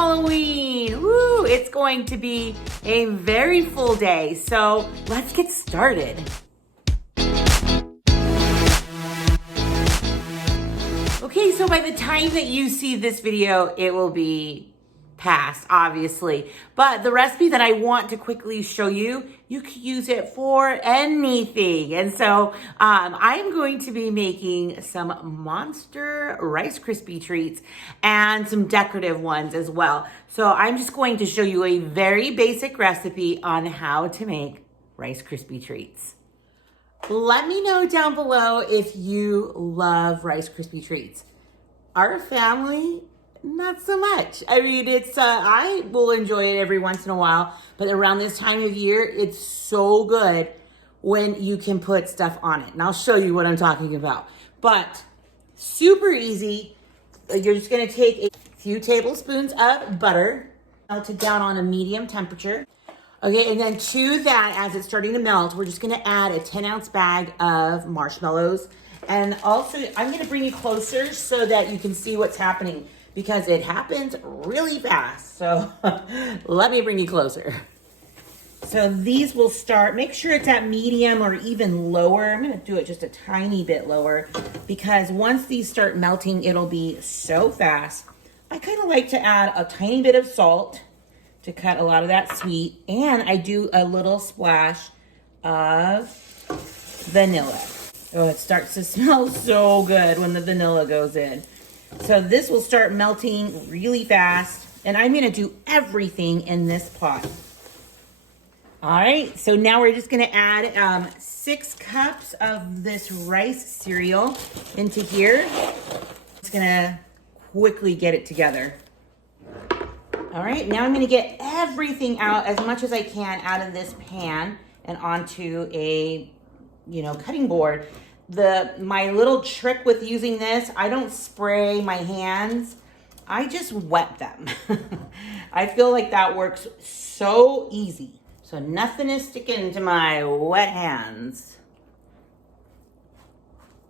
Halloween. Woo, it's going to be a very full day. So let's get started. Okay, so by the time that you see this video, it will be past, obviously. But the recipe that I want to quickly show you, you could use it for anything. And so I'm going to be making some monster Rice Krispie treats and some decorative ones as well. So I'm just going to show you a very basic recipe on how to make Rice Krispie treats. Let me know down below if you love Rice Krispie treats. Our family, not so much. I mean, I will enjoy it every once in a while, but around this time of year, it's so good when you can put stuff on it. And I'll show you what I'm talking about. But super easy. You're just gonna take a few tablespoons of butter, melt it down on a medium temperature. Okay, and then to that, as it's starting to melt, we're just gonna add a 10-ounce bag of marshmallows. And also, I'm gonna bring you closer so that you can see what's happening, because it happens really fast. So let me bring you closer. So these will start, make sure it's at medium or even lower. I'm gonna do it just a tiny bit lower, because once these start melting, it'll be so fast. I kind of like to add a tiny bit of salt to cut a lot of that sweet. And I do a little splash of vanilla. Oh, it starts to smell so good when the vanilla goes in. So this will start melting really fast, and I'm gonna do everything in this pot. All right, so now we're just gonna add 6 cups of this rice cereal into here. It's gonna quickly get it together. All right, now I'm gonna get everything out, as much as I can, out of this pan and onto a, cutting board. My little trick with using this, I don't spray my hands. I just wet them. I feel like that works so easy. So nothing is sticking to my wet hands.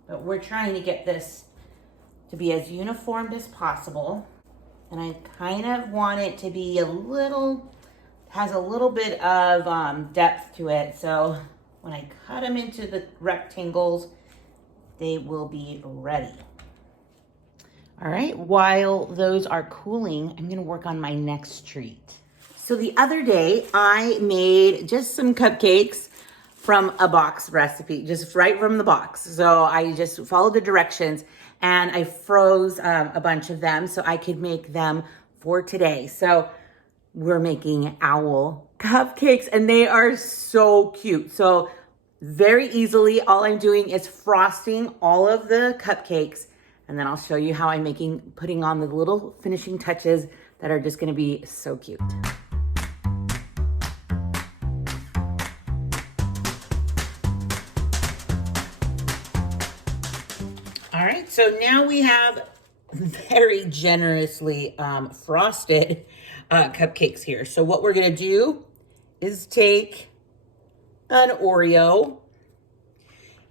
But we're trying to get this to be as uniform as possible. And I kind of want it to be has a little bit of depth to it. So when I cut them into the rectangles, they will be ready. All right, while those are cooling, I'm gonna work on my next treat. So the other day, I made just some cupcakes from a box recipe, just right from the box. So I just followed the directions, and I froze a bunch of them so I could make them for today. So we're making owl cupcakes, and they are so cute. So very easily, all I'm doing is frosting all of the cupcakes, and then I'll show you how I'm putting on the little finishing touches that are just gonna be so cute. All right, so now we have very generously frosted cupcakes here. So what we're gonna do is take an Oreo,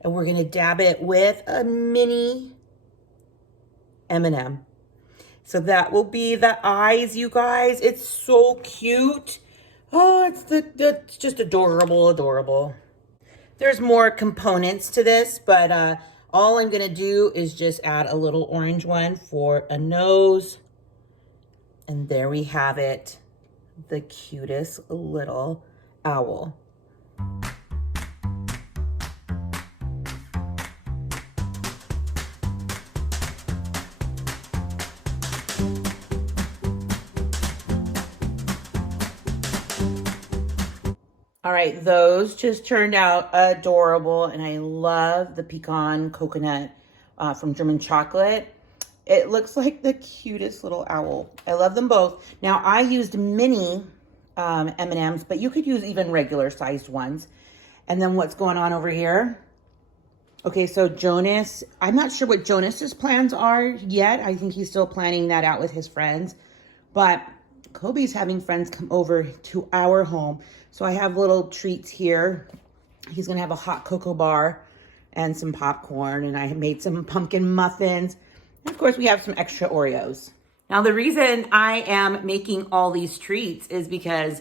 and we're gonna dab it with a mini M&M. So that will be the eyes, you guys. It's so cute. Oh, it's just adorable, adorable. There's more components to this, but all I'm gonna do is just add a little orange one for a nose. And there we have it, the cutest little owl. All right, those just turned out adorable, and I love the pecan coconut from German Chocolate. It looks like the cutest little owl. I love them both. Now, I used mini M&Ms, but you could use even regular sized ones. And then what's going on over here? Okay, so Jonas, I'm not sure what Jonas's plans are yet. I think he's still planning that out with his friends. But Kobe's having friends come over to our home. So I have little treats here. He's gonna have a hot cocoa bar and some popcorn, and I made some pumpkin muffins. And of course, we have some extra Oreos. Now, the reason I am making all these treats is because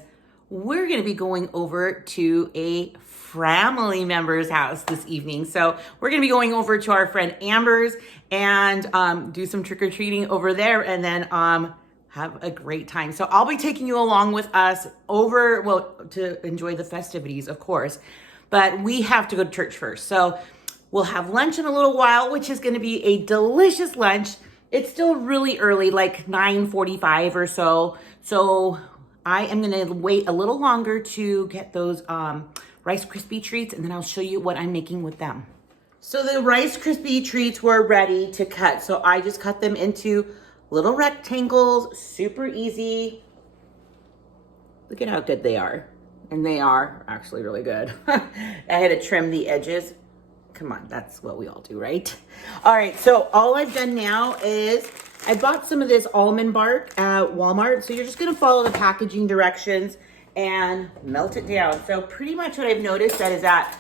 we're going to be going over to a Framily member's house this evening. So we're going to be going over to our friend Amber's and do some trick-or-treating over there, and then have a great time. So I'll be taking you along with us over, well, to enjoy the festivities, of course, but we have to go to church first. So we'll have lunch in a little while, which is going to be a delicious lunch. It's still really early, like 9:45 or so. So I am going to wait a little longer to get those Rice Krispie treats, and then I'll show you what I'm making with them. So the Rice Krispie treats were ready to cut. So I just cut them into little rectangles, super easy. Look at how good they are. And they are actually really good. I had to trim the edges. Come on, that's what we all do, right? All right, so all I've done now is I bought some of this almond bark at Walmart. So you're just gonna follow the packaging directions and melt it down. So pretty much what I've noticed that is that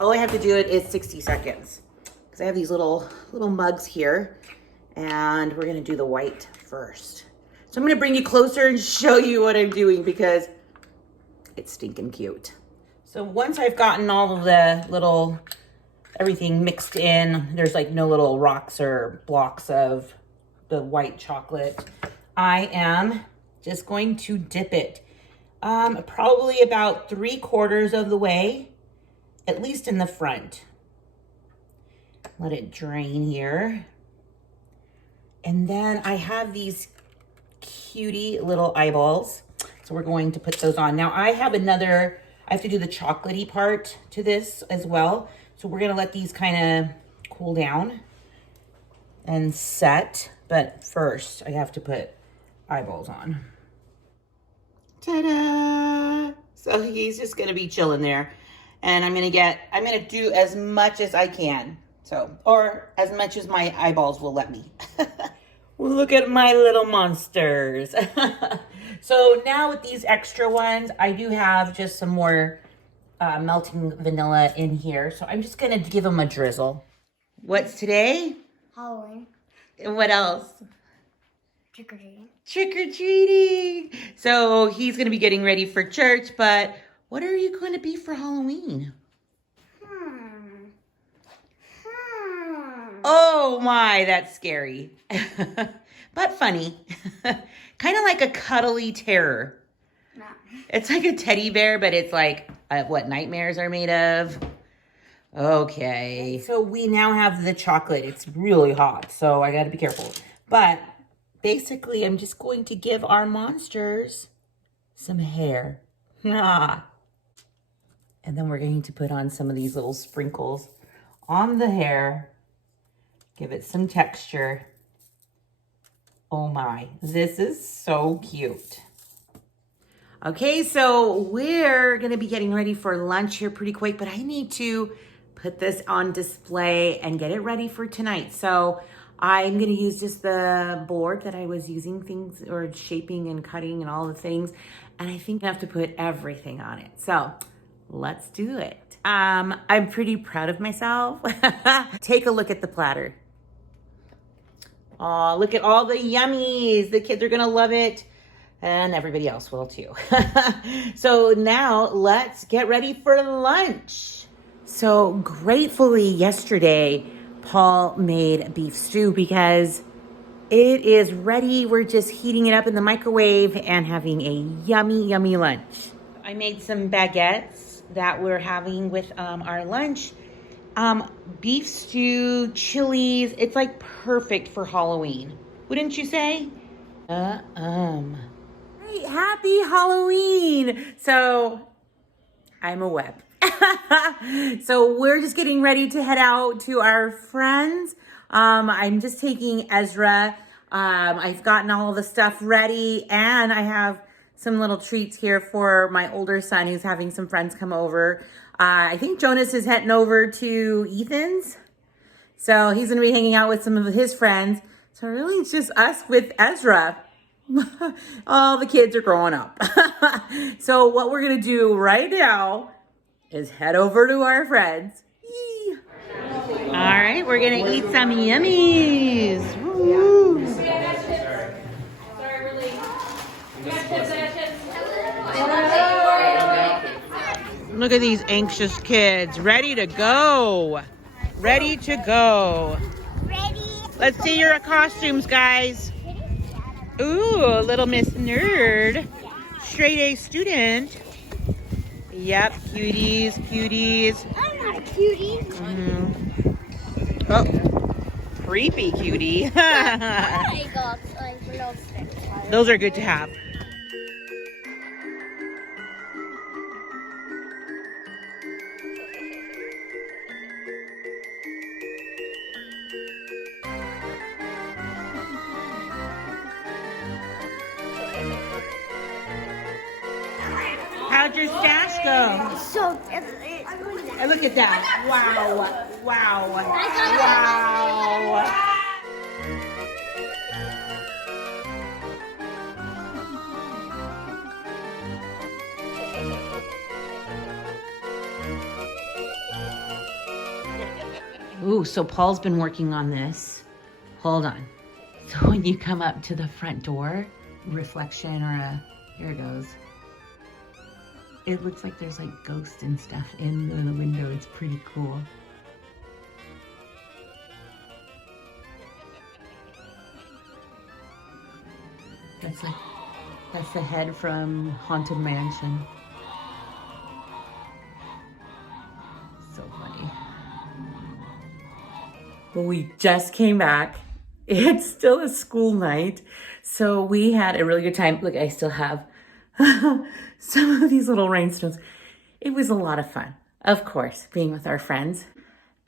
all I have to do it is 60 seconds. Because I have these little mugs here, and we're gonna do the white first. So I'm gonna bring you closer and show you what I'm doing because it's stinking cute. So once I've gotten all of the little, everything mixed in, there's like no little rocks or blocks of the white chocolate, I am just going to dip it probably about 3/4 of the way, at least in the front. Let it drain here. And then I have these cutie little eyeballs. So we're going to put those on. Now I have I have to do the chocolatey part to this as well. So we're gonna let these kind of cool down and set. But first I have to put eyeballs on. Ta-da! So he's just gonna be chilling there. And I'm gonna do as much as I can. So, or as much as my eyeballs will let me. Well, look at my little monsters. So now with these extra ones, I do have just some more melting vanilla in here. So I'm just gonna give them a drizzle. What's today? Halloween. And what else? Trick-or-treating. Trick-or-treating. So he's gonna be getting ready for church, but what are you gonna be for Halloween? Oh my, that's scary. But funny. Kind of like a cuddly terror. No. It's like a teddy bear, but it's like what nightmares are made of. Okay. So we now have the chocolate. It's really hot, so I gotta be careful. But basically, I'm just going to give our monsters some hair. And then we're going to put on some of these little sprinkles on the hair. Give it some texture. Oh my, this is so cute. Okay, so we're gonna be getting ready for lunch here pretty quick, but I need to put this on display and get it ready for tonight. So I'm gonna use just the board that I was using things or shaping and cutting and all the things. And I think I have to put everything on it. So let's do it. I'm pretty proud of myself. Take a look at the platter. Oh, look at all the yummies. The kids are gonna love it. And everybody else will too. So now let's get ready for lunch. So gratefully yesterday, Paul made beef stew because it is ready. We're just heating it up in the microwave and having a yummy, yummy lunch. I made some baguettes that we're having with our lunch. Beef stew, chilies. It's like perfect for Halloween. Wouldn't you say? Hey, happy Halloween. So I'm a web. So we're just getting ready to head out to our friends. I'm just taking Ezra. I've gotten all the stuff ready, and I have some little treats here for my older son who's having some friends come over. I think Jonas is heading over to Ethan's. So he's going to be hanging out with some of his friends. So really it's just us with Ezra. All the kids are growing up. So what we're going to do right now is head over to our friends. Yee. All right, we're going to eat some yummies. Woo. Look at these anxious kids, ready to go. Ready to go. Ready? Let's see your costumes, guys. Ooh, little Miss Nerd. Straight A student. Yep, cuties, cuties. I'm not a cutie. Oh, creepy cutie. I got like little sticks. Those are good to have. How'd your stash go? So Hey, look at that. Wow. Wow. Wow. Ooh, so Paul's been working on this. Hold on. So when you come up to the front door, reflection here it goes. It looks like there's like ghosts and stuff in the window. It's pretty cool. That's the head from Haunted Mansion. So funny. Well, we just came back. It's still a school night. So we had a really good time. Look, I still have some of these little rhinestones. It was a lot of fun. Of course, being with our friends.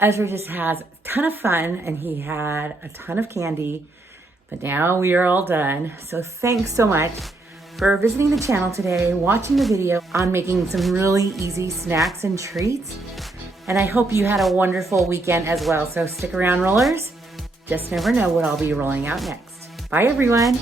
Ezra just has a ton of fun and he had a ton of candy, but now we are all done. So thanks so much for visiting the channel today, watching the video on making some really easy snacks and treats. And I hope you had a wonderful weekend as well. So stick around, rollers. Just never know what I'll be rolling out next. Bye, everyone.